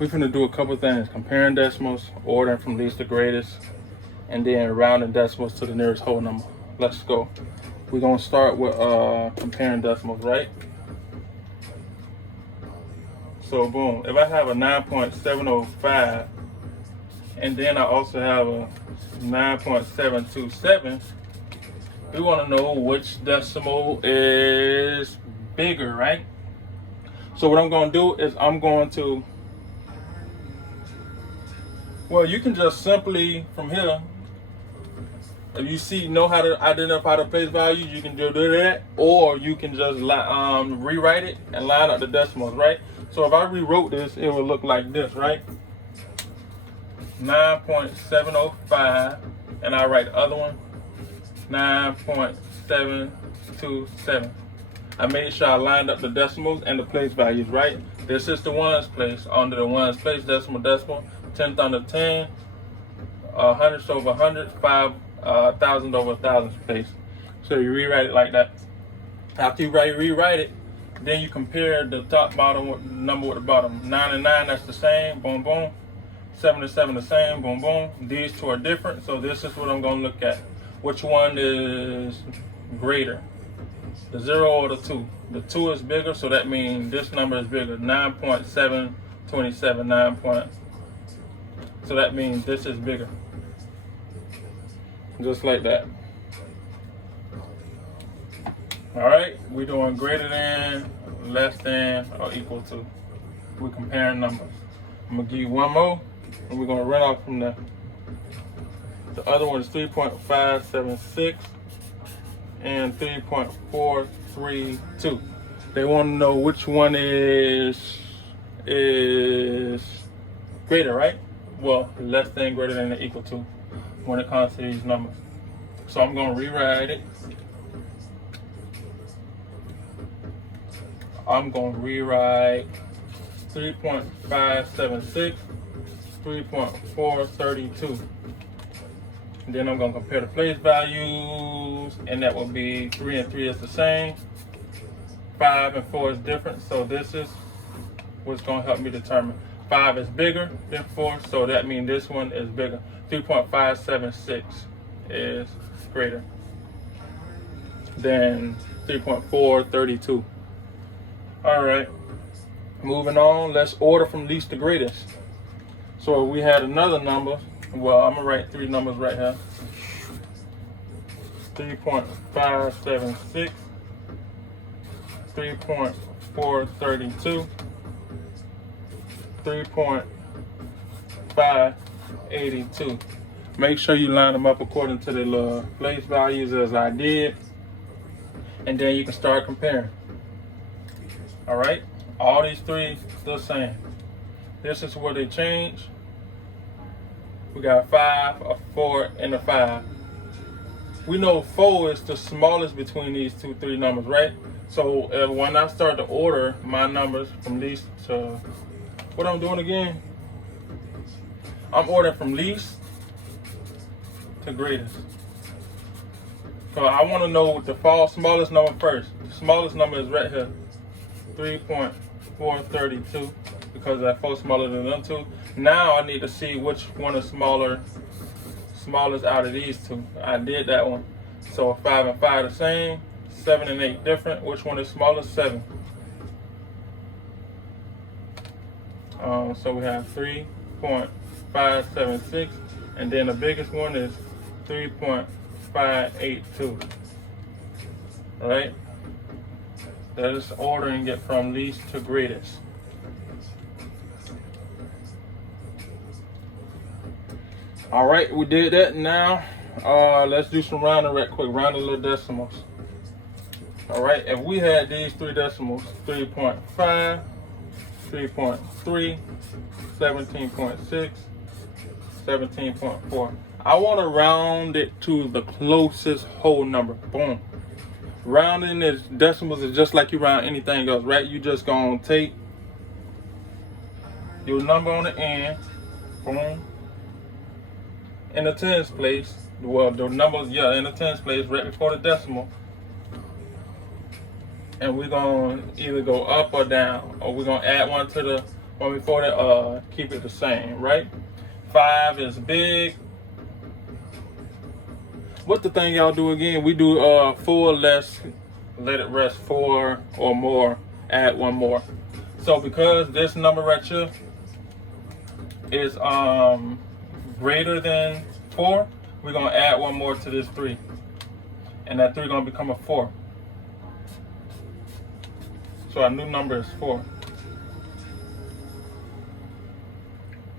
We're gonna do a couple things: comparing decimals, ordering from least to greatest, and then rounding decimals to the nearest whole number. Let's go. We're gonna start with comparing decimals, right? So boom, if I have a 9.705 and then I also have a 9.727, we want to know which decimal is bigger, right? So what I'm going to do is I'm going to, well, you can just simply from here, if you know how to identify the place value, you can do that, or you can just rewrite it and line up the decimals, right? So if I rewrote this, it would look like this, right? 9.705, and I write the other one, 9.727. I made sure I lined up the decimals and the place values, right? This is the ones place. Under the ones place, decimal, 10th under 10, hundredths over 100, 5,000 over 1,000 place. So you rewrite it like that. After you rewrite it, then you compare the top bottom number with the bottom. 9 and 9, that's the same, boom, boom. 7 and 7 the same, boom, boom. These two are different, so this is what I'm going to look at. Which one is greater, the 0 or the 2? The 2 is bigger, so that means this number is bigger. 9.727, so that means this is bigger. Just like that. All right, we're doing greater than, less than, or equal to. We're comparing numbers. I'm gonna give you one more, and we're gonna run off from there. The other one is 3.576 and 3.432. They want to know which one is greater, right? Well, less than, greater than, or equal to when it comes to these numbers. So I'm going to rewrite it. I'm going to rewrite 3.576, 3.432. Then I'm going to compare the place values, and that will be 3 and 3 is the same, 5 and 4 is different, so this is what's going to help me determine. 5 is bigger than 4, so that means this one is bigger. 3.576 is greater than 3.432. All right, moving on, let's order from least to greatest. So we had another number. Well, I'm gonna write three numbers right here. 3.576, 3.432, 3.582. Make sure you line them up according to the place values as I did, and then you can start comparing. All right, all these three the same. This is where they change. We got 5, a 4, and a 5. We know 4 is the smallest between these three numbers, right? So when I start to order my numbers from least to, what I'm doing again? I'm ordering from least to greatest. So I want to know the smallest number first. The smallest number is right here, 3.432, because that 4 is smaller than them two. Now I need to see which one is smallest out of these two. I did that one. So 5 and 5 the same, 7 and 8 different. Which one is smallest? 7. So we have 3.576, and then the biggest one is 3.582. All right. That is ordering it from least to greatest. All right, we did that. Now, let's do some rounding right quick. Round the little decimals. All right, if we had these three decimals, 3.5, 3.3, 17.6, 17.4. I want to round it to the closest whole number. Boom. Rounding is decimals is just like you round anything else, right? You just gonna take your number on the end, boom, in the tens place. Well, the numbers, yeah, in the tens place, right before the decimal. And we're gonna either go up or down, or we're gonna add one to the Or before that, keep it the same, right? 5 is big. What the thing y'all do again? We do 4 less, let it rest, 4 or more, add 1 more. So because this number right here is greater than 4, we're gonna add 1 more to this 3. And that 3 gonna become a 4. So our new number is 4.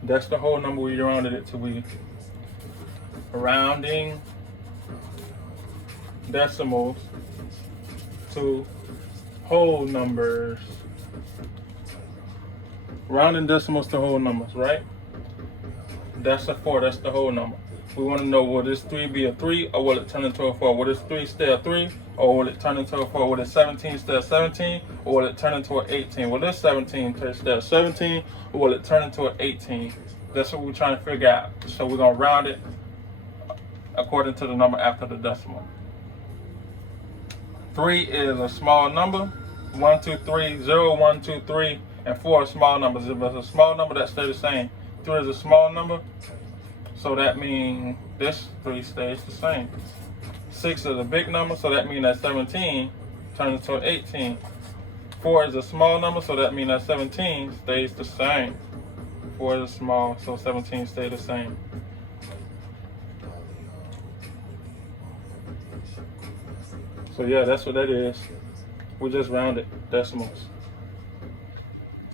That's the whole number we rounded it to. We rounding decimals to whole numbers. Rounding decimals to whole numbers, right? That's a 4, that's the whole number. We want to know, will this 3 be a 3 or will it turn into a 4? Will this 3 stay a 3 or will it turn into a 4? Will this 17 stay a 17 or will it turn into an 18? Will this 17 stay a 17 or will it turn into an 18? That's what we're trying to figure out. So we're going to round it according to the number after the decimal. 3 is a small number. 1, 2, 3, 0, 1, 2, 3, and 4 are small numbers. If it's a small number, that stays the same. 3 is a small number, so that means this 3 stays the same. 6 is a big number, so that means that 17 turns into an 18. 4 is a small number, so that means that 17 stays the same. 4 is small, so 17 stays the same. So yeah, that's what that is. We just rounded decimals.